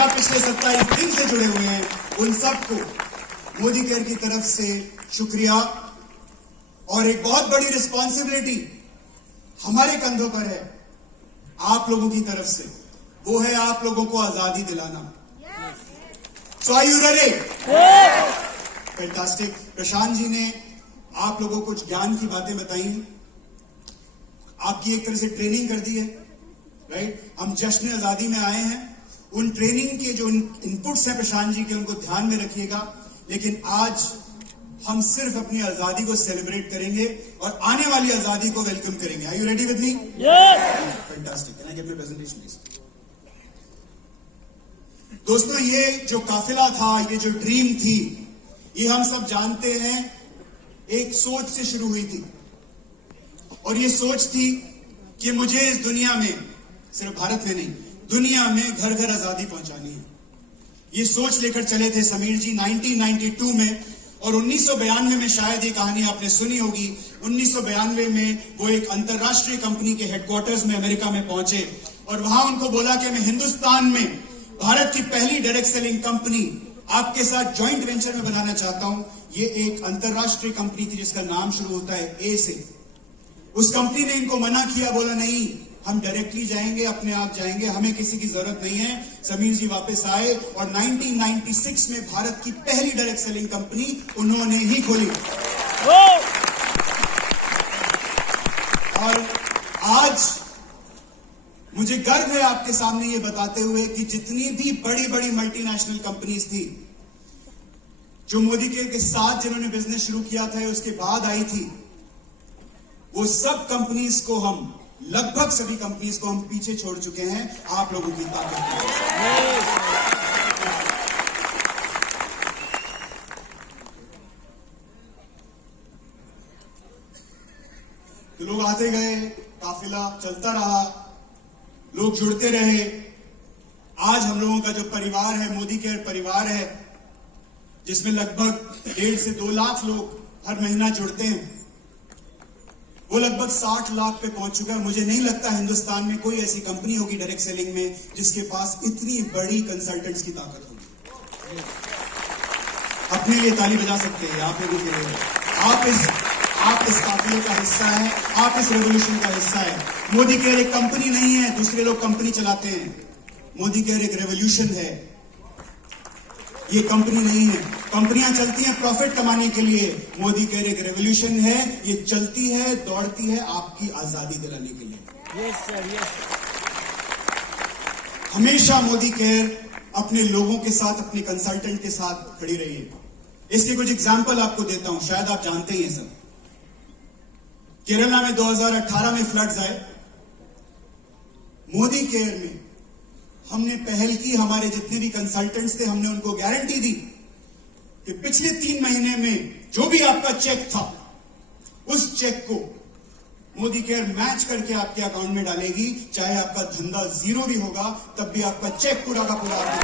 या पिछले 27 दिन से जुड़े हुए हैं, उन सबको मोदी केयर की तरफ से शुक्रिया। और एक बहुत बड़ी रिस्पॉन्सिबिलिटी हमारे कंधों पर है आप लोगों की तरफ से, वो है आप लोगों को आजादी दिलाना। सो are you ready? Fantastic. Prashant ji ने आप लोगों को कुछ ज्ञान की बातें बताई हैं, आपकी एक तरह से ट्रेनिंग कर दी है, राइट? हम जश्न आजादी में आए हैं, उन ट्रेनिंग के जो इनपुट्स हैं प्रशांत जी के, उनको ध्यान में रखिएगा। लेकिन आज हम सिर्फ अपनी आजादी को सेलिब्रेट करेंगे और आने वाली आजादी को वेलकम करेंगे। Are you ready with me? Yes. Fantastic. Can I get my presentation please? दोस्तों, ये जो काफिला था, ये जो ड्रीम थी, ये हम सब जानते हैं एक सोच से शुरू हुई थी। और ये सोच थी कि मुझे इस दुनिया में, सिर्फ भारत में नहीं, दुनिया में घर घर आजादी पहुंचानी है। ये सोच लेकर चले थे समीर जी 1992 में। और 1992 में, शायद ये कहानी आपने सुनी होगी, 1992 में वो एक अंतरराष्ट्रीय कंपनी के हेडक्वार्टर्स में अमेरिका में पहुंचे और वहां उनको बोला कि मैं हिंदुस्तान में भारत की पहली डायरेक्ट सेलिंग कंपनी आपके साथ जॉइंट वेंचर में बनाना चाहता हूं। ये एक अंतरराष्ट्रीय कंपनी थी जिसका नाम शुरू होता है ए से। उस कंपनी ने इनको मना किया, बोला नहीं, हम डायरेक्टली जाएंगे, अपने आप जाएंगे, हमें किसी की जरूरत नहीं है। समीर जी वापस आए और 1996 में भारत की पहली डायरेक्ट सेलिंग कंपनी उन्होंने ही खोली। और आज मुझे गर्व है आपके सामने ये बताते हुए कि जितनी भी बड़ी बड़ी मल्टीनेशनल कंपनीज थी जो मोदी के साथ जिन्होंने बिजनेस शुरू किया था, उसके बाद आई थी, वो सब कंपनीज को हम, लगभग सभी कंपनीज को हम पीछे छोड़ चुके हैं आप लोगों की ताकत में। तो लोग आते गए, काफिला चलता रहा, लोग जुड़ते रहे। आज हम लोगों का जो परिवार है, मोदी केयर परिवार है, जिसमें लगभग 1.5 से 2 लाख लोग हर महीना जुड़ते हैं, वो लगभग 60 लाख पे पहुंच चुका है। मुझे नहीं लगता हिंदुस्तान में कोई ऐसी कंपनी होगी डायरेक्ट सेलिंग में जिसके पास इतनी बड़ी कंसल्टेंट्स की ताकत होगी। अपने लिए ताली बजा सकते हैं आप लोगों के लिए। आप इस काफिले का हिस्सा है, आप इस रेवोल्यूशन का हिस्सा है। मोदी केयर एक कंपनी नहीं है, दूसरे लोग कंपनी चलाते हैं। मोदी केयर एक रेवोल्यूशन है, ये कंपनी नहीं है। कंपनियां चलती हैं प्रॉफिट कमाने के लिए, मोदी केयर एक रेवोल्यूशन है, ये चलती है, दौड़ती है आपकी आजादी दिलाने के लिए। Yes sir, yes. हमेशा मोदी केयर अपने लोगों के साथ, अपने कंसल्टेंट के साथ खड़ी रही है। इसके कुछ एग्जाम्पल आपको देता हूं, शायद आप जानते ही हैं सब। केरला में 2018 में फ्लड्स आए, मोदी केयर में हमने पहल की, हमारे जितने भी कंसल्टेंट्स थे, हमने उनको गारंटी दी कि पिछले 3 महीने में जो भी आपका चेक था, उस चेक को मोदी केयर मैच करके आपके अकाउंट में डालेगी। चाहे आपका धंधा 0 भी होगा, तब भी आपका चेक पूरा का पूरा आपको।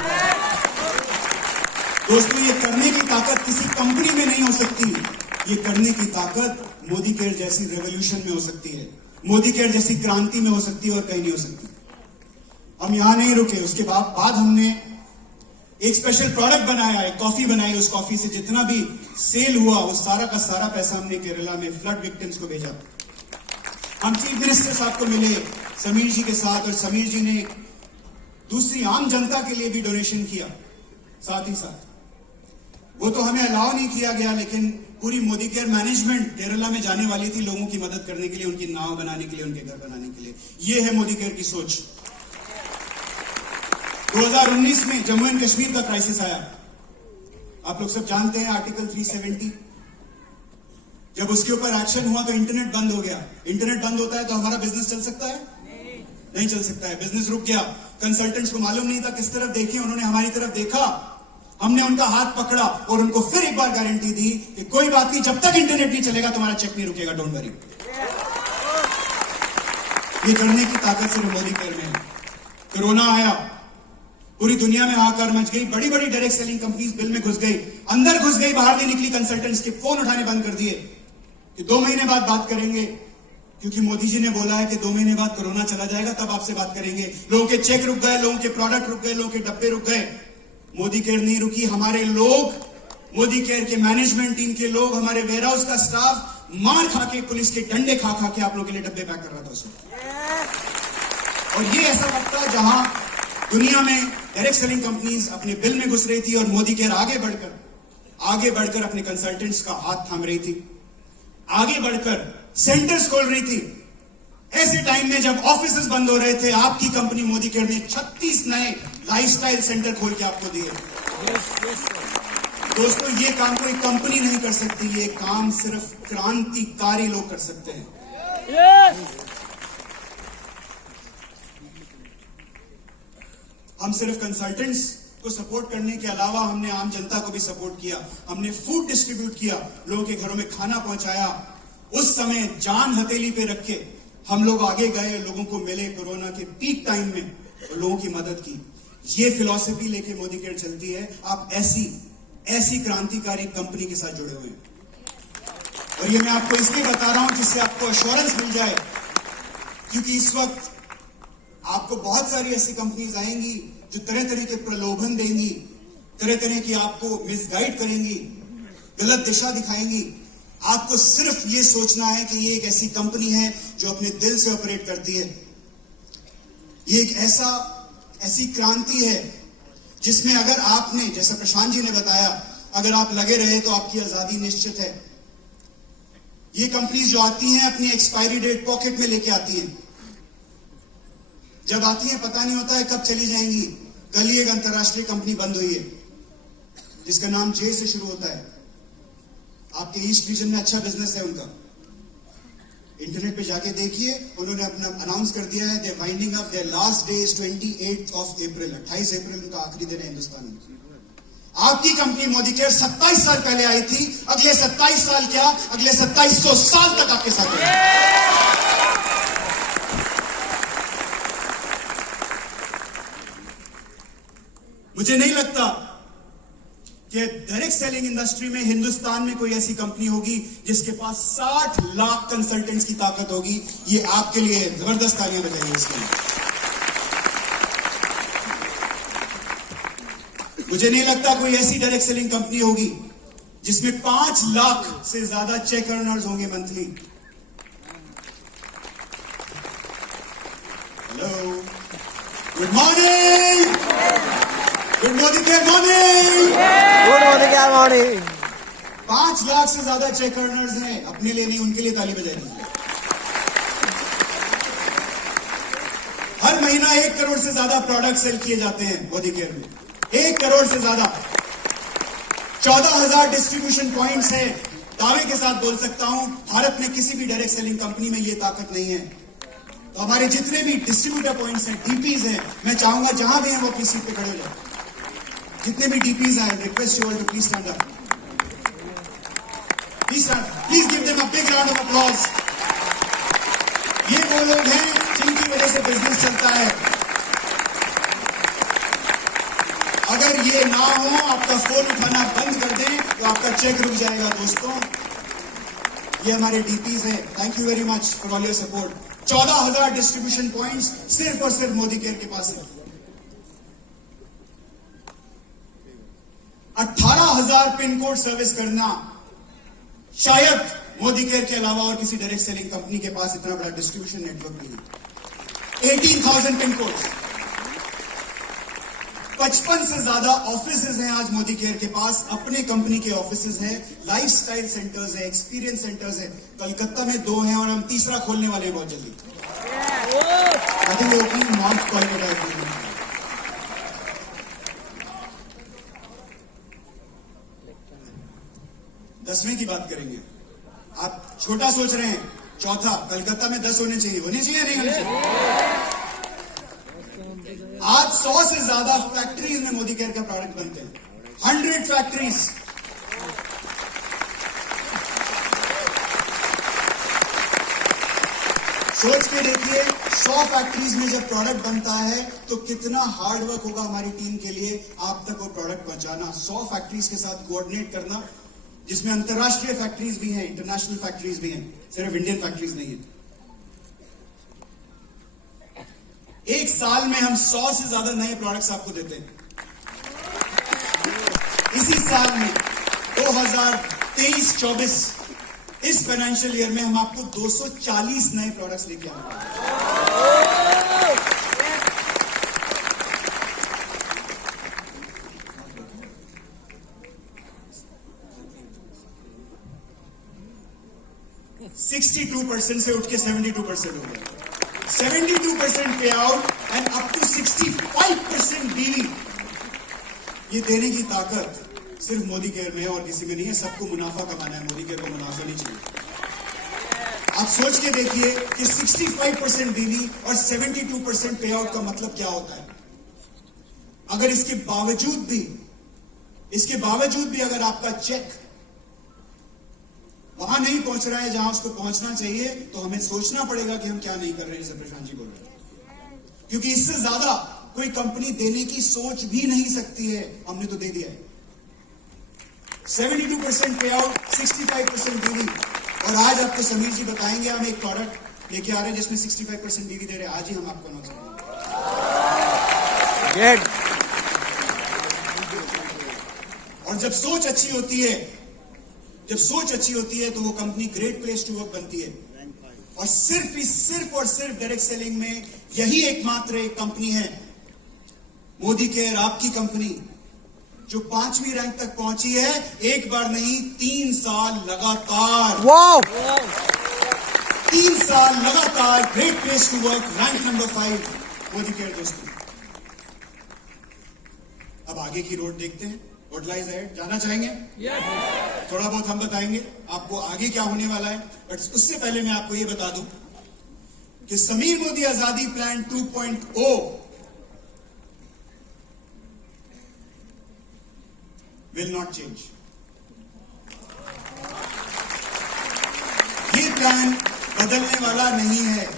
दोस्तों, ये करने की ताकत किसी कंपनी में नहीं हो सकती, ये करने की ताकत मोदी केयर जैसी रेवोल्यूशन में हो सकती है, मोदी केयर जैसी क्रांति में हो सकती है, और कहीं नहीं हो सकती। हम यहां नहीं रुके, उसके बाद हमने एक स्पेशल प्रोडक्ट बनाया, एक कॉफी बनाई। उस कॉफी से जितना भी सेल हुआ, वो सारा का सारा पैसा हमने केरला में फ्लड विक्टिम्स को भेजा। हम चीफ मिनिस्टर साहब को मिले समीर जी के साथ, और समीर जी ने दूसरी आम जनता के लिए भी डोनेशन किया साथ ही साथ। वो तो हमें अलाउ नहीं किया गया, लेकिन पूरी मोदी केयर मैनेजमेंट केरला में जाने वाली थी लोगों की मदद करने के लिए, उनकी नाव बनाने के लिए, उनके घर बनाने के लिए। ये है मोदी केयर की सोच। 2019 में जम्मू एंड कश्मीर का क्राइसिस आया, आप लोग सब जानते हैं, आर्टिकल 370। जब उसके ऊपर एक्शन हुआ तो इंटरनेट बंद हो गया। इंटरनेट बंद होता है तो हमारा बिजनेस चल सकता है? नहीं चल सकता है, बिजनेस रुक गया। कंसल्टेंट्स को मालूम नहीं था किस तरफ देखिए, उन्होंने हमारी तरफ देखा, हमने उनका हाथ पकड़ा और उनको फिर एक बार गारंटी दी कि कोई बात नहीं, जब तक इंटरनेट नहीं चलेगा तुम्हारा चेक नहीं रुकेगा, डोंट वरी। ये करने की ताकत सिर्फ मोदी केयर में है। कोरोना आया, पूरी दुनिया में हाहाकार मच गई, बड़ी बड़ी डायरेक्ट सेलिंग कंपनीज बिल में घुस गई, अंदर घुस गई, बाहर नहीं निकली। कंसल्टेंट्स के फोन उठाने बंद कर दिए कि 2 महीने बाद बात करेंगे, क्योंकि मोदी जी ने बोला है कि 2 महीने बाद कोरोना चला जाएगा, तब आपसे बात करेंगे। लोगों के चेक रुक गए, लोगों के प्रोडक्ट रुक गए, लोगों के डब्बे रुक गए। मोदी केयर नहीं रुकी। हमारे लोग, मोदी केयर के मैनेजमेंट टीम के लोग, हमारे वेयरहाउस का स्टाफ मार खा के, पुलिस के डंडे खा खा के आप लोगों के लिए डब्बे पैक कर रहा था उसमें। और ये ऐसा वक्त था जहां दुनिया में डायरेक्ट सेलिंग कंपनीज अपने बिल में घुस रही थी और मोदी केयर आगे बढ़कर अपने कंसल्टेंट्स का हाथ थाम रही थी, आगे बढ़कर सेंटर्स खोल रही थी। ऐसे टाइम में जब ऑफिसेज बंद हो रहे थे, आपकी कंपनी मोदी केयर ने 36 नए लाइफस्टाइल सेंटर खोल के आपको दिए। दोस्तों, ये काम कोई कंपनी नहीं कर सकती, ये काम सिर्फ क्रांतिकारी लोग कर सकते हैं। हम सिर्फ कंसल्टेंट्स को सपोर्ट करने के अलावा हमने आम जनता को भी सपोर्ट किया। हमने फूड डिस्ट्रीब्यूट किया, लोगों के घरों में खाना पहुंचाया। उस समय जान हथेली पे रख के हम लोग आगे गए, लोगों को मिले कोरोना के पीक टाइम में और लोगों की मदद की। ये फिलॉसफी लेके मोदी केयर चलती है। आप ऐसी क्रांतिकारी कंपनी के साथ जुड़े हुए हैं और ये मैं आपको इसलिए बता रहा हूं जिससे आपको एश्योरेंस मिल जाए, क्योंकि इस वक्त आपको बहुत सारी ऐसी कंपनीज आएंगी जो तरह तरह के प्रलोभन देंगी, तरह तरह की आपको मिसगाइड करेंगी, गलत दिशा दिखाएंगी। आपको सिर्फ ये सोचना है कि ये एक ऐसी कंपनी है जो अपने दिल से ऑपरेट करती है। ये एक ऐसी क्रांति है जिसमें अगर आपने, जैसा प्रशांत जी ने बताया, अगर आप लगे रहे तो आपकी आजादी निश्चित है। ये कंपनीज जो आती हैं अपनी एक्सपायरी डेट पॉकेट में लेके आती हैं। जब आती हैं पता नहीं होता है कब चली जाएंगी। कल ही एक अंतरराष्ट्रीय कंपनी बंद हुई है जिसका नाम जे से शुरू होता है। आपके ईस्ट रीजन में अच्छा बिजनेस है उनका, इंटरनेट पे जाके देखिए। उन्होंने अपना अनाउंस कर दिया है, they winding up, their last day is 28 April. 28 अप्रैल उनका आखिरी दिन है हिंदुस्तान में। आपकी कंपनी मोदी केयर 27 साल पहले आई थी। अगले 27 साल क्या, अगले 2700 साल तक आपके साथ रहेगी। मुझे नहीं लगता कि डायरेक्ट सेलिंग इंडस्ट्री में हिंदुस्तान में कोई ऐसी कंपनी होगी जिसके पास 60 लाख कंसल्टेंट्स की ताकत होगी। ये आपके लिए जबरदस्त तालियां बजाइए इसके लिए। मुझे नहीं लगता कोई ऐसी डायरेक्ट सेलिंग कंपनी होगी जिसमें 5 लाख से ज्यादा चेक अर्नर्स होंगे monthly. Hello, good morning, good Modi care morning, good Modi care morning. 5 lakh से ज्यादा चेक अर्नर्स हैं। अपने लिए नहीं, उनके लिए ताली बजाई दीजिए। हर महीना 1 करोड़ से ज्यादा प्रोडक्ट सेल किए जाते हैं मोदी केयर में। 1 करोड़ से ज्यादा। 14,000 डिस्ट्रीब्यूशन पॉइंट्स हैं। दावे के साथ बोल सकता हूं, भारत में किसी भी डायरेक्ट सेलिंग कंपनी में यह ताकत नहीं है। तो हमारे जितने भी डिस्ट्रीब्यूटर पॉइंट्स हैं, डीपीज हैं, मैं चाहूंगा जहां भी हैं वो अपनी सीट पे खड़े हो जाए। जितने भी डीपीज हैं, request you all to please stand up. Please give them a big round of applause. ये वो लोग हैं जिनकी वजह से बिजनेस चलता है। अगर ये ना हो, आपका फोन उठाना बंद कर दें तो आपका चेक रुक जाएगा। दोस्तों, ये हमारे डीपीज हैं। Thank you very much for all your support. 14,000 distribution points सिर्फ और सिर्फ मोदी केयर के पास है। 18,000 पिन कोड सर्विस करना, शायद मोदी केयर के अलावा और किसी डायरेक्ट सेलिंग कंपनी के पास इतना बड़ा डिस्ट्रीब्यूशन नेटवर्क नहीं है। 18,000 पिन कोड, 55 से ज्यादा ऑफिसेज हैं आज मोदी केयर के पास। अपने कंपनी के ऑफिसेज हैं, लाइफस्टाइल सेंटर्स हैं, एक्सपीरियंस सेंटर्स हैं। कलकत्ता में 2 हैं और हम तीसरा खोलने वाले हैं बहुत जल्दी। I think opening month Kolkata. 10वें की बात करेंगे। आप छोटा सोच रहे हैं। चौथा, कलकत्ता में 10 होने चाहिए नहीं होने चाहिए? आज 100 से ज्यादा फैक्ट्रीज में मोदी केयर का प्रोडक्ट बनते हैं। 100 फैक्ट्रीज। सोच के देखिए, 100 फैक्ट्रीज में जब प्रोडक्ट बनता है तो कितना हार्ड वर्क होगा हमारी टीम के लिए आप तक वो प्रोडक्ट पहुंचाना। 100 फैक्ट्रीज के साथ कोऑर्डिनेट करना, जिसमें अंतरराष्ट्रीय फैक्ट्रीज भी हैं, इंटरनेशनल फैक्ट्रीज भी हैं, सिर्फ इंडियन फैक्ट्रीज नहीं है। एक साल में हम 100 से ज्यादा नए प्रोडक्ट्स आपको देते हैं। इसी साल में 2023-24 इस फाइनेंशियल ईयर में हम आपको 240 नए प्रोडक्ट्स लेके आएंगे। 62% से उठ के 72% हो गया। 72% पे आउट एंड अप टू 65% बीवी। ये देने की ताकत सिर्फ मोदी केयर में और किसी में नहीं है। सबको मुनाफा कमाना है, मोदी केयर को मुनाफा नहीं चाहिए। आप सोच के देखिए कि 65% बीवी और 72% पे आउट का मतलब क्या होता है। अगर इसके बावजूद भी अगर आपका चेक वहां नहीं पहुंच रहा है जहां उसको पहुंचना चाहिए, तो हमें सोचना पड़ेगा कि हम क्या नहीं कर रहे हैं, जैसे प्रशांत जी बोल रहे हैं। क्योंकि इससे ज्यादा कोई कंपनी देने की सोच भी नहीं सकती है। हमने तो दे दिया है। 72% पे आउट, 65% डीवी। और आज आपको समीर जी बताएंगे, हम एक प्रोडक्ट लेके आ रहे हैं जिसमें 65% डीवी दे रहे हैं। आज ही हम आपको अनाउंस करेंगे। और जब सोच अच्छी होती है तो वो company great place to work बनती है। और सिर्फ डायरेक्ट सेलिंग में यही एकमात्र एक कंपनी है, मोदी केयर, आपकी कंपनी, जो 5वीं रैंक तक पहुंची है। एक बार नहीं, 3 साल लगातार। 3 साल लगातार great place to work, rank number 5 Modi care. दोस्तों, अब आगे की रोड देखते हैं। व्हाट लाइज अहेड, जाना चाहेंगे? थोड़ा बहुत हम बताएंगे आपको आगे क्या होने वाला है। बट उससे पहले मैं आपको यह बता दूं कि समीर मोदी आजादी प्लान 2.0 विल नॉट चेंज। ये प्लान बदलने वाला नहीं है।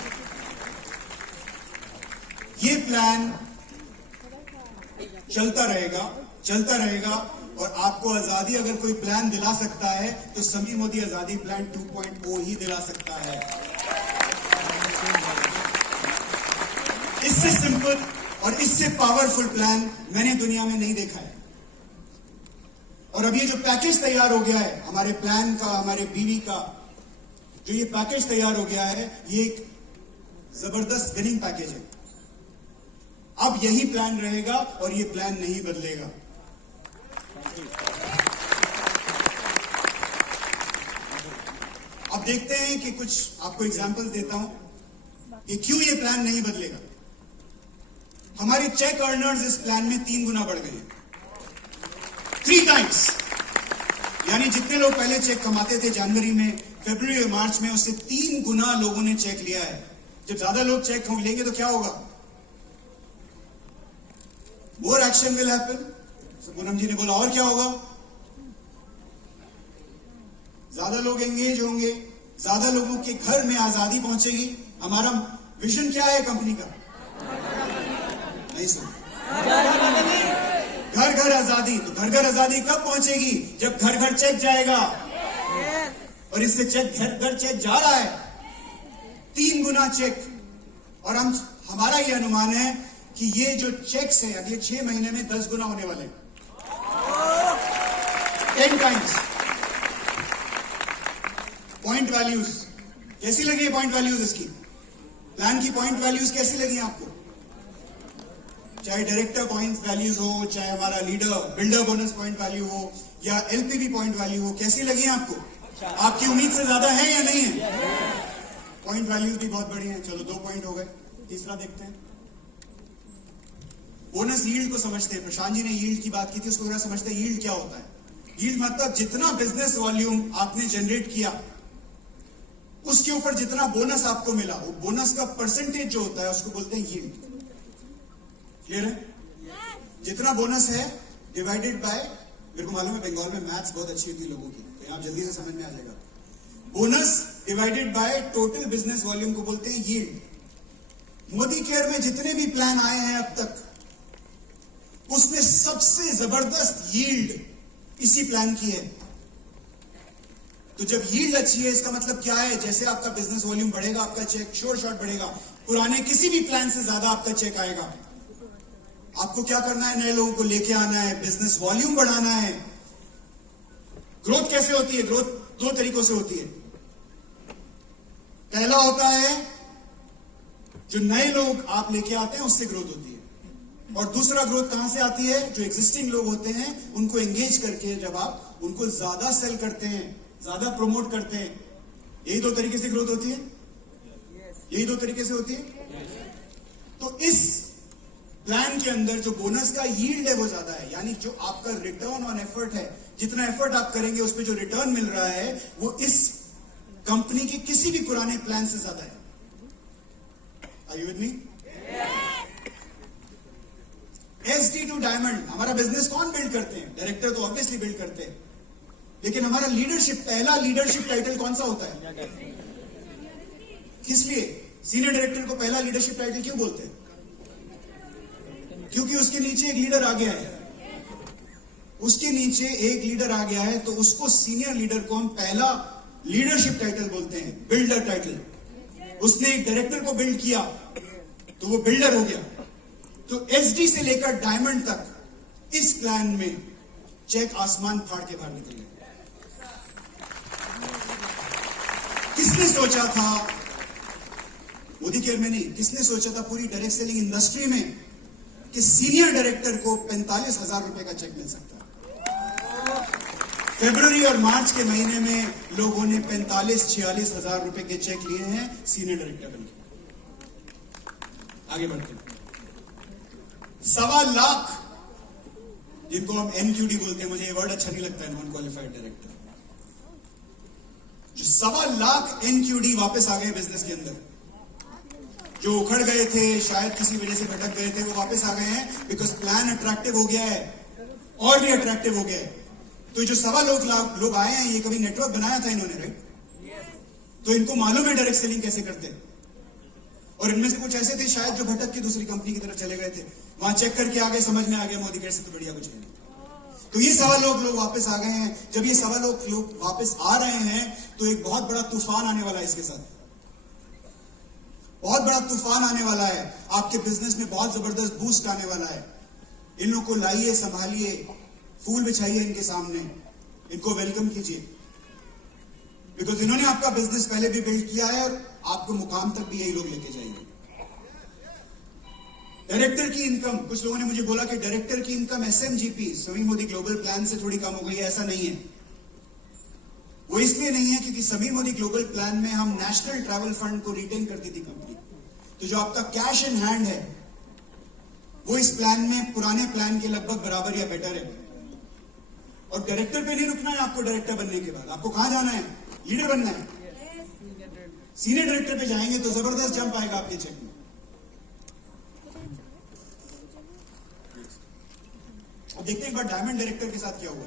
ये प्लान चलता रहेगा। और आपको आजादी अगर कोई प्लान दिला सकता है तो समीर मोदी आजादी प्लान 2.0 ही दिला सकता है। इससे सिंपल और इससे पावरफुल प्लान मैंने दुनिया में नहीं देखा है। और अब ये जो पैकेज तैयार हो गया है हमारे प्लान का, हमारे बीवी का, जो ये पैकेज तैयार हो गया है, ये एक जबरदस्त विनिंग पैकेज है। अब यही प्लान रहेगा और ये प्लान नहीं बदलेगा। अब देखते हैं कि कुछ आपको एग्जांपल्स देता हूं कि क्यों ये प्लान नहीं बदलेगा। हमारे चेक अर्नर्स इस प्लान में 3 गुना बढ़ गए, 3 टाइम्स। यानी जितने लोग पहले चेक कमाते थे जनवरी में, फरवरी और मार्च में, उससे 3 गुना लोगों ने चेक लिया है। जब ज्यादा लोग चेक लेंगे तो क्या होगा? More action will happen. Poonam ji ने बोला और क्या होगा? ज्यादा लोग एंगेज होंगे, ज्यादा लोगों के घर में आजादी पहुंचेगी। हमारा विजन क्या है कंपनी का? नहीं सुन, घर घर आजादी। तो घर घर आजादी कब पहुंचेगी? जब घर घर चेक जाएगा। और इससे चेक घर घर चेक जा रहा है, 3 गुना चेक। और हमारा यह अनुमान है कि ये जो चेक्स है अगले 6 महीने में 10 गुना होने वाले हैं, 10 टाइम्स। पॉइंट वैल्यूज कैसी लगी है? पॉइंट वैल्यूज इसकी प्लान की पॉइंट वैल्यूज कैसी लगी आपको? चाहे डायरेक्टर पॉइंट वैल्यूज हो, चाहे हमारा बिल्डर बोनस पॉइंट वैल्यू हो, या एलपीवी पॉइंट वैल्यू हो, कैसी लगी है आपको? आपकी उम्मीद से ज्यादा है या नहीं है? पॉइंट वैल्यूज भी बहुत बढ़िया है। चलो 2 पॉइंट हो गए। तीसरा देखते हैं। बोनस यील्ड को समझते हैं। प्रशांत जी ने यील्ड की बात की थी, उसको जरा समझते हैं यील्ड क्या होता है। यील्ड मतलब जितना बिजनेस वॉल्यूम आपने जनरेट किया उसके ऊपर जितना बोनस आपको मिला, वो बोनस का परसेंटेज जो होता है उसको बोलते हैं यील्ड। क्लियर है? जितना बोनस है डिवाइडेड बाय, मेरे को मालूम है बंगाल में मैथ्स बहुत अच्छी होती है लोगों की, तो यहां जल्दी से समझ में आ जाएगा। Bonus divided by total business volume को बोलते हैं यील्ड। मोदी केयर में जितने भी प्लान आए हैं अब तक, उसमें सबसे जबरदस्त यील्ड इसी प्लान की है। तो जब यील्ड अच्छी है, इसका मतलब क्या है? जैसे आपका बिजनेस वॉल्यूम बढ़ेगा, आपका चेक श्योर शॉट बढ़ेगा। पुराने किसी भी प्लान से ज्यादा आपका चेक आएगा। आपको क्या करना है? नए लोगों को लेके आना है, बिजनेस वॉल्यूम बढ़ाना है। ग्रोथ कैसे होती है? ग्रोथ दो तरीकों से होती है। पहला होता है जो नए लोग आप लेके आते हैं उससे ग्रोथ होती है, और दूसरा ग्रोथ कहां से आती है? जो एग्जिस्टिंग लोग होते हैं उनको एंगेज करके जब आप उनको ज्यादा सेल करते हैं, ज्यादा प्रमोट करते हैं, यही दो तरीके से ग्रोथ होती है। यही दो तरीके से होती है। तो इस प्लान के अंदर जो बोनस का यील्ड है वो ज्यादा है, यानी जो आपका रिटर्न ऑन एफर्ट है, जितना एफर्ट आप करेंगे उस पर जो रिटर्न मिल रहा है वो इस कंपनी के किसी भी पुराने प्लान से ज्यादा है। Are you with me? SD to diamond हमारा बिजनेस कौन बिल्ड करते हैं? डायरेक्टर तो ऑब्वियसली बिल्ड करते हैं, लेकिन हमारा लीडरशिप, पहला लीडरशिप टाइटल कौन सा होता है? किस लिए सीनियर डायरेक्टर को पहला लीडरशिप टाइटल क्यों बोलते हैं? क्योंकि उसके नीचे एक लीडर आ गया है। उसके नीचे एक लीडर आ गया है तो उसको, सीनियर लीडर को हम पहला लीडरशिप टाइटल बोलते हैं, बिल्डर टाइटल। उसने एक डायरेक्टर को बिल्ड किया तो वो बिल्डर हो गया। तो SD से लेकर डायमंड तक इस प्लान में चेक आसमान फाड़ के बाहर निकल गए। किसने सोचा था? मोदी केयर में नहीं, किसने सोचा था पूरी डायरेक्ट सेलिंग इंडस्ट्री में कि सीनियर डायरेक्टर को 45,000 रुपए का चेक मिल सकता है? फरवरी और मार्च के महीने में लोगों ने 45-46 हजार रुपए के चेक लिए हैं सीनियर डायरेक्टर बनके। आगे बढ़ते हैं। 1.25 लाख, जिनको हम NQD बोलते हैं, मुझे ये वर्ड अच्छा नहीं लगता है, नॉन क्वालिफाइड डायरेक्टर, जो 1.25 लाख NQD वापस आ गए बिजनेस के अंदर। जो उखड़ गए थे, शायद किसी वजह से भटक गए थे, वो वापस आ गए हैं बिकॉज प्लान अट्रैक्टिव हो गया है, और भी अट्रैक्टिव हो गया है। तो जो 1.25 लाख लोग आए हैं, ये कभी नेटवर्क बनाया था इन्होंने, राइट? तो इनको मालूम है डायरेक्ट सेलिंग कैसे करते हैं। और इनमें से कुछ ऐसे थे शायद जो भटक के दूसरी कंपनी की तरफ चले गए थे, वहां चेक करके आ गए, समझ में आ गया मोदी केयर से तो बढ़िया कुछ नहीं। तो ये 1.25 लोग वापस आ गए हैं। जब ये 1.25 लोग वापस आ रहे हैं तो एक बहुत बड़ा तूफान आने वाला है इसके साथ। बहुत बड़ा तूफान आने वाला है, आपके बिजनेस में बहुत जबरदस्त बूस्ट आने वाला है। इन लोगों को लाइए, संभालिए, फूल बिछाइए इनके सामने, इनको वेलकम कीजिए, बिकॉज इन्होंने आपका बिजनेस पहले भी बिल्ड किया है और आपको मुकाम तक भी यही लोग लेके जाएंगे। डायरेक्टर की इनकम, कुछ लोगों ने मुझे बोला कि डायरेक्टर की इनकम SMGP समी मोदी ग्लोबल प्लान से थोड़ी कम हो गई है। ऐसा नहीं है। वो इसलिए नहीं है क्योंकि समी मोदी ग्लोबल प्लान में हम नेशनल ट्रैवल फंड को रिटेन करती थी कंपनी। तो जो आपका कैश इन हैंड है वो इस प्लान में पुराने प्लान के लगभग बराबर या बेटर है। और डायरेक्टर पे नहीं रुकना है आपको। डायरेक्टर बनने के बाद आपको कहां जाना है? लीडर बनना है। सीनियर डायरेक्टर पे जाएंगे तो जबरदस्त जंप आएगा आपके चेक में। अब देखते हैं एक बार डायमंड डायरेक्टर के साथ क्या हुआ।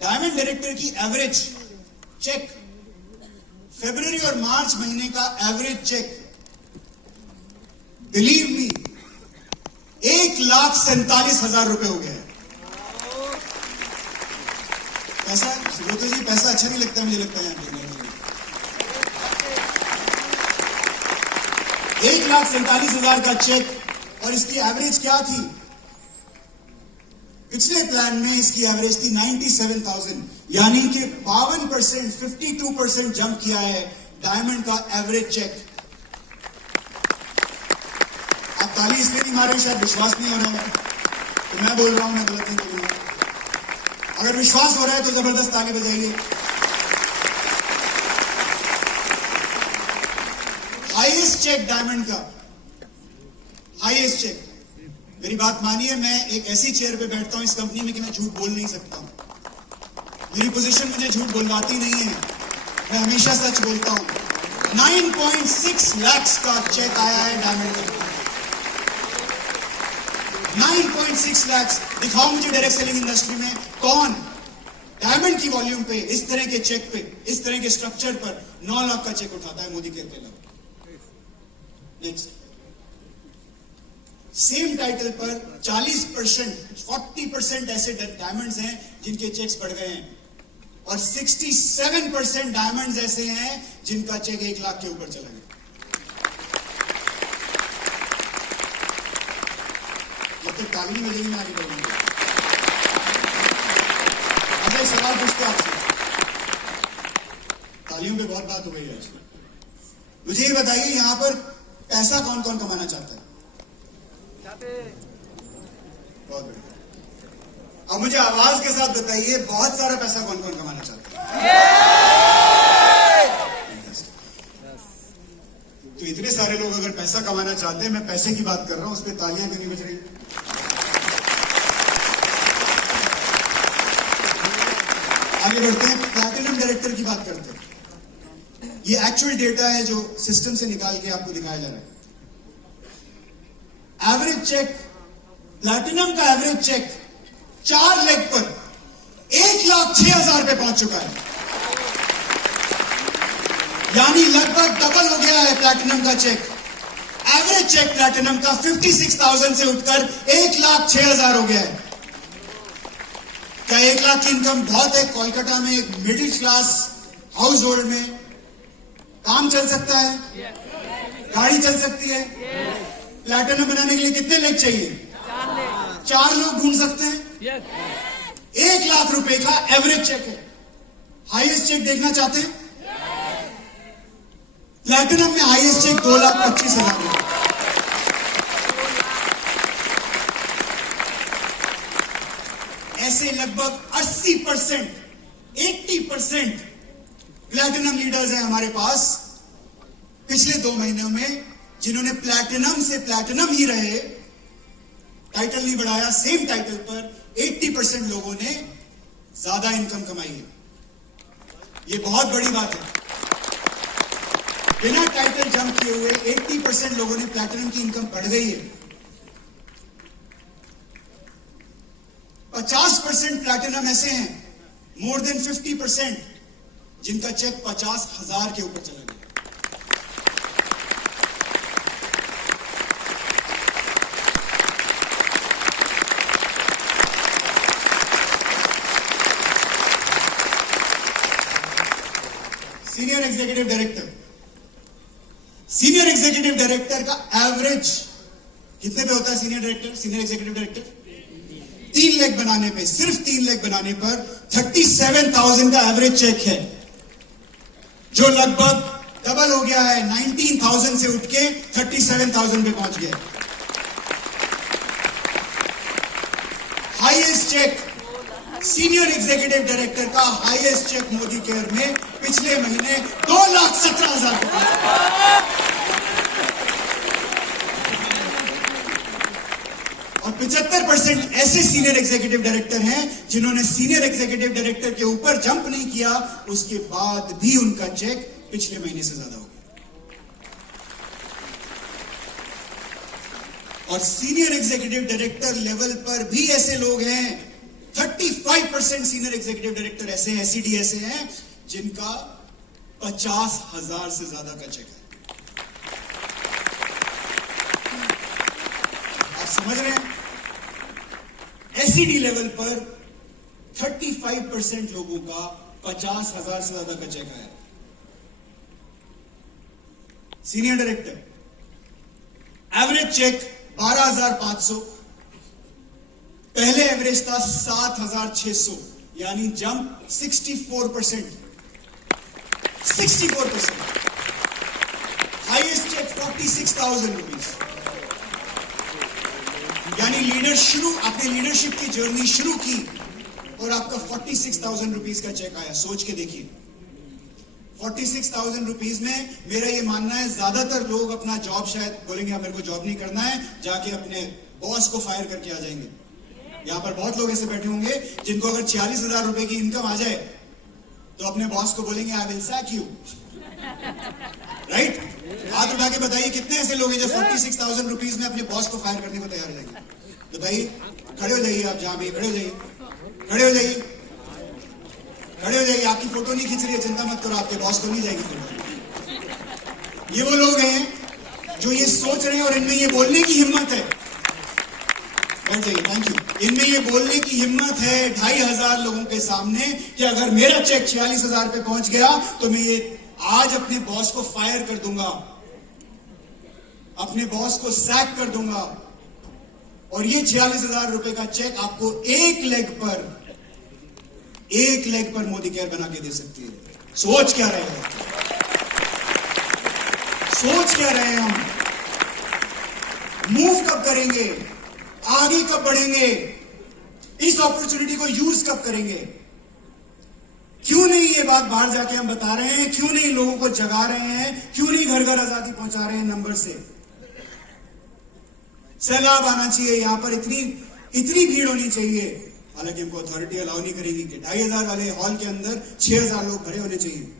डायमंड डायरेक्टर की एवरेज चेक, फरवरी और मार्च महीने का एवरेज चेक, बिलीव मी, 1,47,000 रुपए हो गया है। पैसा, श्रोतो जी, पैसा अच्छा नहीं लगता, मुझे लगता है यहां पे 1,47,000 का चेक। और इसकी एवरेज क्या थी? पिछले प्लान में इसकी एवरेज थी 97,000, यानी कि 52%, 52% जंप किया है डायमंड का एवरेज चेक। आप ताली इसलिए नहीं मारे, शायद विश्वास नहीं हो रहा है तो मैं बोल रहा हूं, मैं गलत नहीं बोलूंगा। अगर विश्वास हो रहा है तो जबरदस्त आगे बजाइए। हाईएस्ट चेक डायमंड का, हाईएस्ट चेक। मेरी बात मानिए, मैं एक ऐसी चेयर पे बैठता हूं इस कंपनी में कि मैं झूठ बोल नहीं सकता। मेरी पोजीशन मुझे झूठ बोलवाती नहीं है, मैं हमेशा सच बोलता हूं। 9.6 लाख का चेक आया है डायमंड का। 9.6 लाख। दिखाओ मुझे डायरेक्ट सेलिंग इंडस्ट्री में कौन डायमंड की वॉल्यूम पे, इस तरह के चेक पे, इस तरह के स्ट्रक्चर पर 9 लाख का चेक उठाता है मोदी केयर के अलावा। नेक्स्ट, सेम टाइटल पर 40%, 40% ऐसे डायमंड्स हैं जिनके चेक्स बढ़ गए हैं, और 67% डायमंड्स ऐसे हैं जिनका चेक 1 लाख के ऊपर चला गया। तक ताली नहीं बजेगी मैं आगे बढ़ूंगा। अच्छा, एक सवाल पूछते आपसे, तालियों पे बहुत बात हो गई आज। मुझे ये बताइए, यहां पर पैसा कौन कौन कमाना चाहता है? बहुत बढ़िया। अब मुझे आवाज के साथ बताइए, बहुत सारा पैसा कौन कौन कमाना चाहता है? तो इतने सारे लोग अगर पैसा कमाना चाहते हैं, मैं पैसे की बात कर रहा हूं, उस पर तालियां क्यों नहीं बज रही? आगे बढ़ते हैं, प्लैटिनम डायरेक्टर की बात करते हैं। ये एक्चुअल डेटा है जो सिस्टम से निकाल के आपको दिखाया जा रहा है। एवरेज चेक, प्लैटिनम का एवरेज चेक 4 लेग पर 1,06,000 पे पहुंच चुका है, यानी लगभग डबल हो गया है प्लैटिनम का चेक। एवरेज चेक प्लैटिनम का 56,000 से उठकर 1,06,000 हो गया है। क्या 1 लाख की इनकम बहुत है? कोलकाता में एक मिडिल क्लास हाउस होल्ड में काम चल सकता है, गाड़ी चल सकती है। प्लैटिनम बनाने के लिए कितने लेग चाहिए? 4 लोग ढूंढ सकते हैं। 1 लाख रुपए का एवरेज चेक है। हाईएस्ट चेक देखना चाहते हैं? प्लैटिनम में हाईएस्ट चेक 2,25,000 है। ऐसे लगभग 80%, 80% प्लैटिनम लीडर्स हैं हमारे पास पिछले 2 महीनों में, जिन्होंने प्लैटिनम से प्लैटिनम ही रहे, टाइटल नहीं बढ़ाया, सेम टाइटल पर 80% लोगों ने ज्यादा इनकम कमाई है। ये बहुत बड़ी बात है। बिना टाइटल जंप किए हुए 80% लोगों ने प्लैटिनम की इनकम बढ़ गई है। 50% प्लैटिनम ऐसे हैं, मोर देन 50%, जिनका चेक 50,000 के ऊपर चला गया। Senior executive director, senior executive director का एवरेज कितने पे होता है? Senior director, senior executive director 3 leg बनाने पे, सिर्फ 3 लेग बनाने पर 37,000 का एवरेज चेक है, जो लगभग डबल हो गया है। 19,000 से उठ के 37,000 पे पहुंच गया। Highest check, senior executive director का हाईएस्ट चेक मोदी केयर में पिछले महीने 2,17,000 और 75% ऐसे सीनियर एग्जीक्यूटिव डायरेक्टर हैं जिन्होंने सीनियर एग्जीक्यूटिव डायरेक्टर के ऊपर जंप नहीं किया, उसके बाद भी उनका चेक पिछले महीने से ज्यादा हो गया। और सीनियर एग्जीक्यूटिव डायरेक्टर लेवल पर भी ऐसे लोग हैं, 35% सीनियर एग्जीक्यूटिव डायरेक्टर ऐसे हैं, एसईडी ऐसे हैं, जिनका 50,000 से ज्यादा का चेक है। आप समझ रहे हैं? एसईडी लेवल पर 35% लोगों का 50,000 से ज्यादा का चेक आया। सीनियर डायरेक्टर एवरेज चेक 12,500, पहले एवरेज था 7,600, यानी जंप 64%। 64%। हाईएस्ट चेक 46,000 रुपीज, यानी आपने लीडरशिप की जर्नी शुरू की और आपका 46,000 रुपीज का चेक आया। सोच के देखिए, 46,000 रुपीज में मेरा ये मानना है ज्यादातर लोग अपना जॉब शायद बोलेंगे मेरे को जॉब नहीं करना है, जाके अपने बॉस को फायर करके आ जाएंगे। यहां पर बहुत लोग ऐसे बैठे होंगे जिनको अगर 46,000 रुपए की इनकम आ जाए तो अपने बॉस को बोलेंगे I will sac you, right? हाथ उठा के बताइए कितने ऐसे लोग हैं जो 46,000 रुपीज में अपने बॉस को फायर करने को तैयार हो जाएंगे? बताइए, खड़े हो जाइए, आप जहां भी खड़े हो जाइए, खड़े हो जाइए, खड़े हो जाइए। आपकी फोटो नहीं खींच रही है, चिंता मत करो, आपके बॉस को नहीं जाएगी फोटो। ये वो लोग हैं जो ये सोच रहे हैं और इनमें ये बोलने की हिम्मत है, बैठ जाइए, थैंक यू, इनमें ये बोलने की हिम्मत है 2,500 लोगों के सामने कि अगर मेरा चेक 46,000 पे पहुंच गया तो मैं ये आज अपने बॉस को फायर कर दूंगा, अपने बॉस को सैक कर दूंगा। और ये 46,000 रुपए का चेक आपको एक लेग पर मोदी केयर बना के दे सकती है। सोच क्या रहे हैं, सोच क्या रहे हैं हम? मूव कब करेंगे, आगे कब बढ़ेंगे, इस अपॉर्चुनिटी को यूज कब करेंगे? क्यों नहीं ये बात बाहर जाके हम बता रहे हैं? क्यों नहीं लोगों को जगा रहे हैं? क्यों नहीं घर घर आजादी पहुंचा रहे हैं नंबर से? सैलाब आना चाहिए, यहां पर इतनी भीड़ होनी चाहिए। हालांकि हमको अथॉरिटी अलाउ नहीं करेगी कि 2,500 वाले हॉल के अंदर 6,000 लोग भरे होने चाहिए,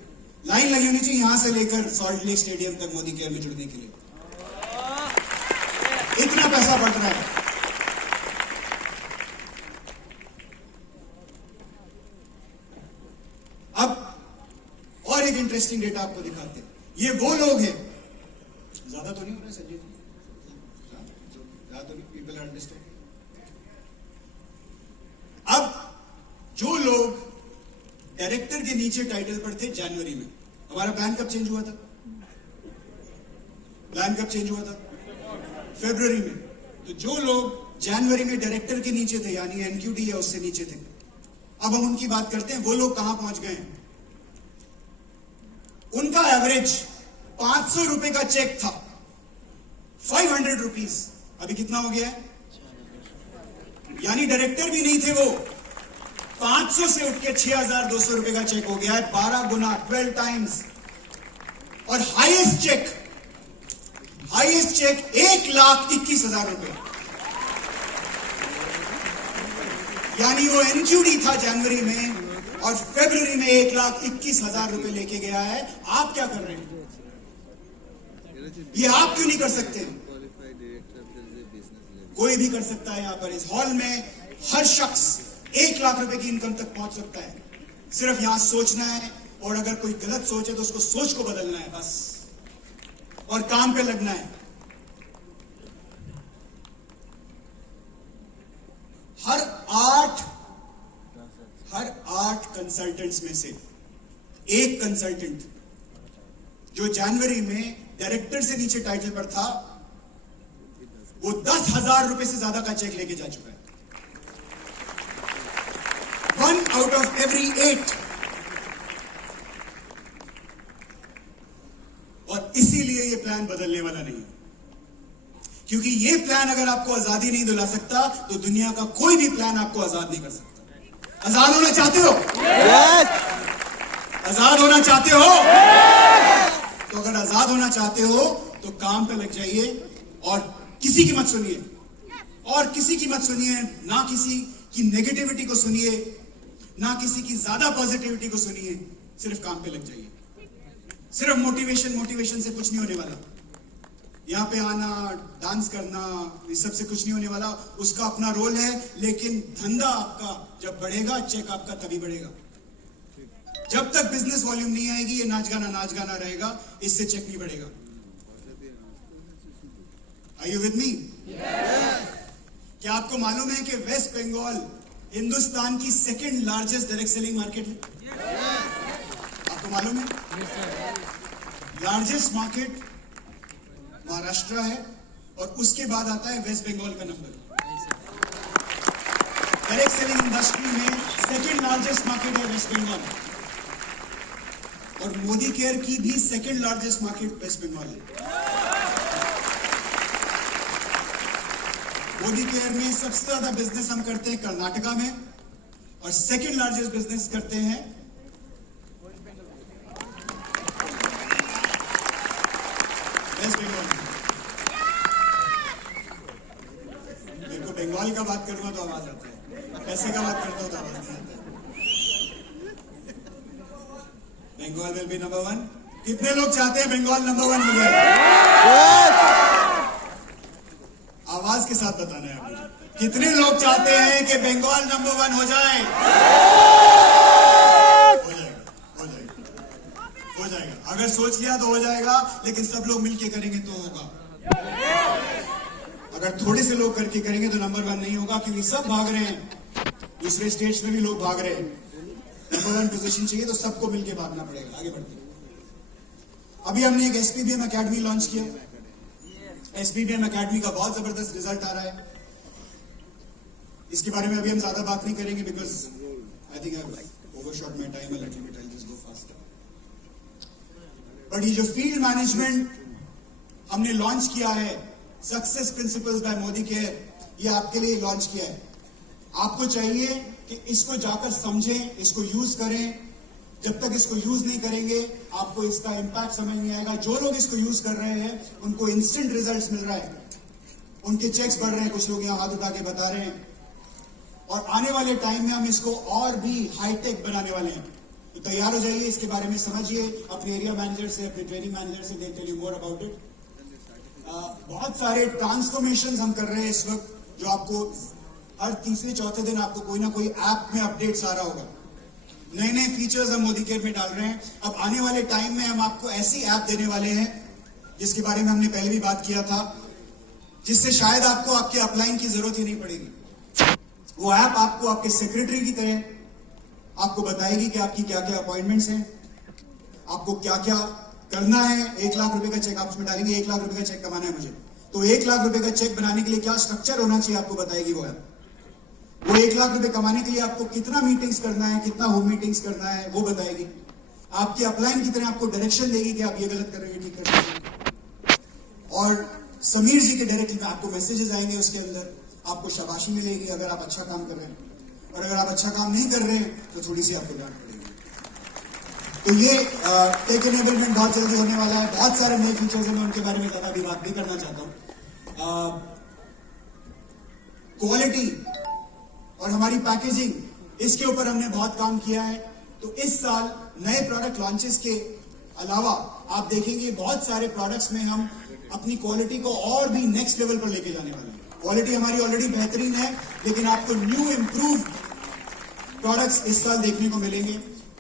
लाइन लगी होनी चाहिए यहां से लेकर सॉल्ट लेक स्टेडियम तक मोदी केयर में जुड़ने के लिए। इतना पैसा बढ़ रहा है। अब और एक इंटरेस्टिंग डेटा आपको दिखाते हैं। ये वो लोग हैं, ज्यादा तो नहीं हो रहा संजय जी, ज्यादा तो नहीं, पीपल आर अंडरस्टैंड। अब जो लोग डायरेक्टर के नीचे टाइटल पर थे जनवरी में, हमारा प्लान कब चेंज हुआ था? प्लान कब चेंज हुआ था? फरवरी में। तो जो लोग जनवरी में डायरेक्टर के नीचे थे, यानी एनक्यूडी या उससे नीचे थे, अब हम उनकी बात करते हैं। वो लोग कहां पहुंच गए हैं? उनका एवरेज 500 रुपए का चेक था, 500 रुपीज, अभी कितना हो गया है? यानी डायरेक्टर भी नहीं थे वो, 500 से उठ के 6,200 रुपए का चेक हो गया है, 12 गुना, 12 टाइम्स। और हाईएस्ट चेक 1,21,000 रुपए, यानी वो एनक्यूडी था जनवरी में और फरवरी में 1,21,000 रुपए लेके गया है। आप क्या कर रहे हैं? ये आप क्यों नहीं कर सकते? कोई भी कर सकता है। यहां पर इस हॉल में हर शख्स 1 लाख रुपए की इनकम तक पहुंच सकता है। सिर्फ यहां सोचना है, और अगर कोई गलत सोच है तो उसको सोच को बदलना है बस, और काम पे लगना है। हर आठ कंसल्टेंट्स में से एक कंसल्टेंट जो जनवरी में डायरेक्टर से नीचे टाइटल पर था, वो 10,000 रुपए से ज्यादा का चेक लेके जा चुका है। 1 out of every 8। और इसीलिए ये प्लान बदलने वाला नहीं है, क्योंकि ये प्लान अगर आपको आजादी नहीं दिला सकता तो दुनिया का कोई भी प्लान आपको आजाद नहीं कर सकता। आजाद होना चाहते हो? आजाद होना चाहते हो? तो अगर आजाद होना चाहते हो तो काम पे लग जाइए, और किसी की मत सुनिए, ना किसी की नेगेटिविटी को सुनिए, ना किसी की ज्यादा पॉजिटिविटी को सुनिए, सिर्फ काम पे लग जाइए। सिर्फ मोटिवेशन से कुछ नहीं होने वाला। यहां पे आना, डांस करना, इस सब से कुछ नहीं होने वाला। उसका अपना रोल है, लेकिन धंधा आपका जब बढ़ेगा, चेक आपका तभी बढ़ेगा। जब तक बिजनेस वॉल्यूम नहीं आएगी, ये नाच गाना रहेगा, इससे चेक नहीं बढ़ेगा। Are you with me? क्या आपको मालूम है कि वेस्ट बंगाल हिंदुस्तान की 2nd largest direct selling market है? आपको मालूम है? लार्जेस्ट मार्केट महाराष्ट्र है, और उसके बाद आता है वेस्ट बंगाल का नंबर। डायरेक्ट सेलिंग इंडस्ट्री में 2nd लार्जेस्ट मार्केट है वेस्ट बंगाल, और मोदी केयर की भी 2nd largest market waste Bengal है। मोदी केयर में सबसे ज्यादा बिजनेस हम करते हैं कर्नाटका में, और 2nd लार्जेस्ट बिजनेस करते हैं वेस्ट बंगाल में। मेरे को बंगाल का बात करूंगा तो आवाज आता है, पैसे का बात करता हूं तो आवाज नहीं आता है। Bengal will be number 1। कितने लोग चाहते हैं बंगाल नंबर 1 हो जाए? आवाज के साथ बताना है मुझे। कितने लोग चाहते हैं कि बंगाल नंबर 1 हो जाए? हो जाएगा। अगर सोच लिया तो हो जाएगा, लेकिन सब लोग मिलके करेंगे तो होगा। अगर थोड़े से लोग करके करेंगे तो नंबर 1 नहीं होगा, क्योंकि सब भाग रहे हैं। दूसरे स्टेट्स में भी लोग भाग रहे हैं। नंबर 1 पोजीशन चाहिए तो सबको मिलके भागना पड़ेगा। आगे बढ़ते हैं। अभी हमने एक SPBM अकेडमी लॉन्च किया। SPBM अकेडमी का बहुत जबरदस्त रिजल्ट आ रहा है। इसके बारे में अभी हम ज्यादा बात नहीं करेंगे because I think I overshot my time a little bit, I just go faster. But ये जो फील्ड मैनेजमेंट हमने लॉन्च किया है, success principles by Modi care, ये आपके लिए लॉन्च किया है। आपको चाहिए कि इसको जाकर समझें, इसको यूज करें। जब तक इसको यूज नहीं करेंगे आपको इसका इंपैक्ट समझ नहीं आएगा। जो लोग इसको यूज कर रहे हैं उनको इंस्टेंट रिजल्ट्स मिल रहा है, उनके चेक्स बढ़ रहे हैं, कुछ लोग यहां हाथ उठा के बता रहे हैं। और आने वाले टाइम में हम इसको और भी हाईटेक बनाने वाले हैं। तो तैयार हो जाइए, इसके बारे में समझिए, अपने एरिया मैनेजर से, अपने ट्रेनिंग मैनेजर से, they tell you more about it. बहुत सारे ट्रांसफॉर्मेशन हम कर रहे हैं इस वक्त, जो आपको हर तीसरे चौथे दिन आपको कोई ना कोई ऐप में अपडेट्स आ रहा होगा। नए नए फीचर्स हम मोदी केयर में डाल रहे हैं। अब आने वाले टाइम में हम आपको ऐसी ऐप देने वाले हैं जिसके बारे में हमने पहले भी बात किया था, जिससे शायद आपको आपके अपलाइन की जरूरत ही नहीं पड़ेगी। वो ऐप आपको आपके सेक्रेटरी की तरह आपको बताएगी कि आपकी क्या क्या अपॉइंटमेंट्स हैं, आपको क्या क्या करना है। 1 लाख रुपए का चेक आप उसमें डालेंगे, 1 लाख रुपए का चेक कमाना है मुझे, तो 1 लाख रुपए का चेक बनाने के लिए क्या स्ट्रक्चर होना चाहिए आपको बताएगी वो ऐप। वो 1 लाख रुपए कमाने के लिए आपको कितना मीटिंग्स करना है, कितना होम मीटिंग्स करना है, वो बताएगी। आपके अपलाइन की तरह आपको डायरेक्शन देगी कि आप ये गलत कर रहे हैं, ठीक कर रहे हैं। और समीर जी के डायरेक्टली में आपको मैसेजेस आएंगे, उसके अंदर आपको शाबाशी मिलेगी अगर आप अच्छा काम कर रहे हैं, और अगर आप अच्छा काम नहीं कर रहे हैं तो थोड़ी सी आपको डांट पड़ेगी। तो ये टेक एनेबलमेंट बहुत जल्दी होने वाला है। बहुत सारे नए फीचर्स हैं, मैं उनके बारे में ज्यादा अभी बात नहीं करना चाहता हूं। क्वालिटी और हमारी पैकेजिंग, इसके ऊपर हमने बहुत काम किया है। तो इस साल नए प्रोडक्ट लॉन्चेस के अलावा आप देखेंगे बहुत सारे प्रोडक्ट्स में हम अपनी क्वालिटी को और भी नेक्स्ट लेवल पर लेके जाने वाले हैं। क्वालिटी हमारी ऑलरेडी बेहतरीन है, लेकिन आपको न्यू इंप्रूव प्रोडक्ट्स इस साल देखने को मिलेंगे।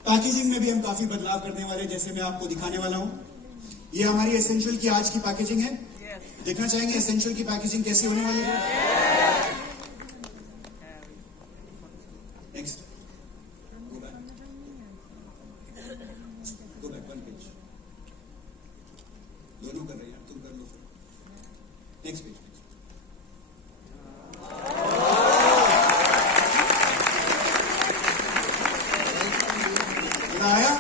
पैकेजिंग में भी हम काफी बदलाव करने वाले हैं, जैसे मैं आपको दिखाने वाला हूं। ये हमारी एसेंशियल की आज की पैकेजिंग है। देखना चाहेंगे एसेंशियल की पैकेजिंग कैसी होने वाली है? Next, go back 1 page. दोनों कर रहे हैं, तुम कर लो फिर। Next page. आया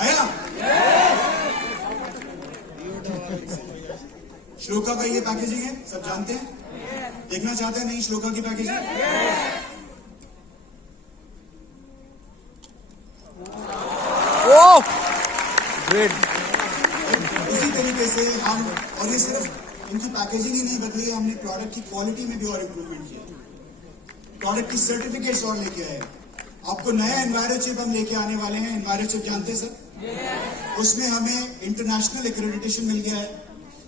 आया श्लोका का ये पैकेजिंग है, सब जानते हैं। देखना चाहते हैं नहीं श्लोका की पैकेजिंग? ग्रेट। इसी तरीके से हम, और ये सिर्फ इनकी पैकेजिंग ही नहीं बदली है, हमने प्रोडक्ट की क्वालिटी में भी और इंप्रूवमेंट किया। प्रोडक्ट की सर्टिफिकेट्स और लेके आए। आपको नया एनवायरोचिप हम लेके आने वाले हैं। एनवायरोचिप जानते हैं सर? उसमें हमें इंटरनेशनल एक्रेडिटेशन मिल गया है,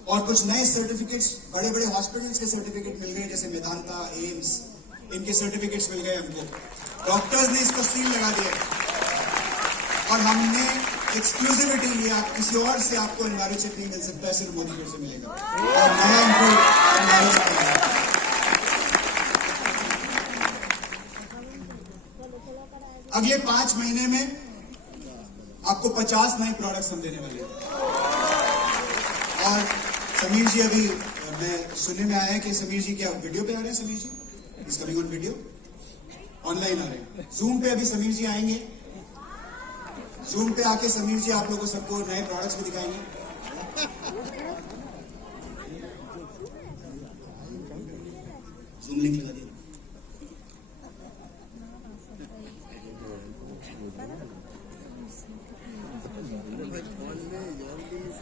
और कुछ नए सर्टिफिकेट्स, बड़े बड़े हॉस्पिटल्स के सर्टिफिकेट मिल गए, जैसे मेदांता, एम्स, इनके सर्टिफिकेट्स मिल गए हमको। डॉक्टर्स ने इसको सील लगा दिया, और हमने एक्सक्लूसिविटी, ये आप किसी और से आपको एनवायरोचिप नहीं मिल सकता है, सिर्फ मोदी केयर से मिलेगा। और नया एनवायरोचिप मिलेगा। अगले 5 महीने में आपको 50 नए प्रोडक्ट्स हम देने वाले हैं। और समीर जी, अभी मैं सुनने में आया है कि समीर जी क्या वीडियो पे आ रहे हैं? Sameer ji is coming on video, online आ रहे हैं। जूम पे अभी समीर जी आएंगे। जूम पे आके समीर जी आप लोगों सबको नए प्रोडक्ट्स भी दिखाएंगे। जूम लिंक लगा दिया।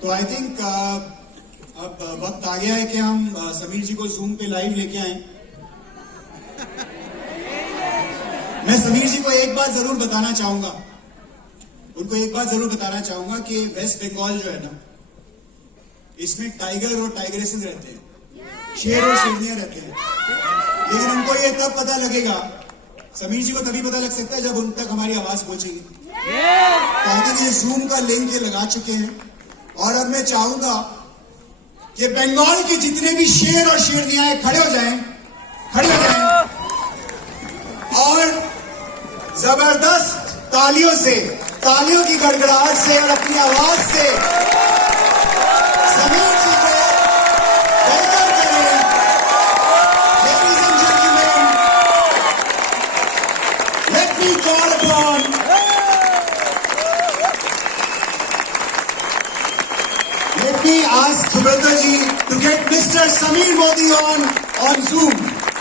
तो आई थिंक अब वक्त आ गया है कि हम समीर जी को जूम पे लाइव लेके आए। मैं समीर जी को एक बात जरूर बताना चाहूंगा, उनको एक बात जरूर बताना चाहूंगा कि वेस्ट बंगाल जो है ना, इसमें टाइगर और टाइगरेसेस रहते हैं, शेर और शेरनियां रहते हैं। लेकिन उनको ये तब पता लगेगा, समीर जी को तभी पता लग सकता है जब उन तक हमारी आवाज पहुंचेगी। तो आई थिंक ये जूम का लिंक ये लगा चुके हैं। और अब मैं चाहूंगा कि बंगाल के जितने भी शेर और शेरनियां हैं खड़े हो जाएं, खड़े हो जाएं, और जबरदस्त तालियों से, तालियों की गड़गड़ाहट से और अपनी आवाज से समीर जी को वेलकम करें। Ladies and gentleman, let me ask Subrata ji to get Mr. Sameer Modi on Zoom.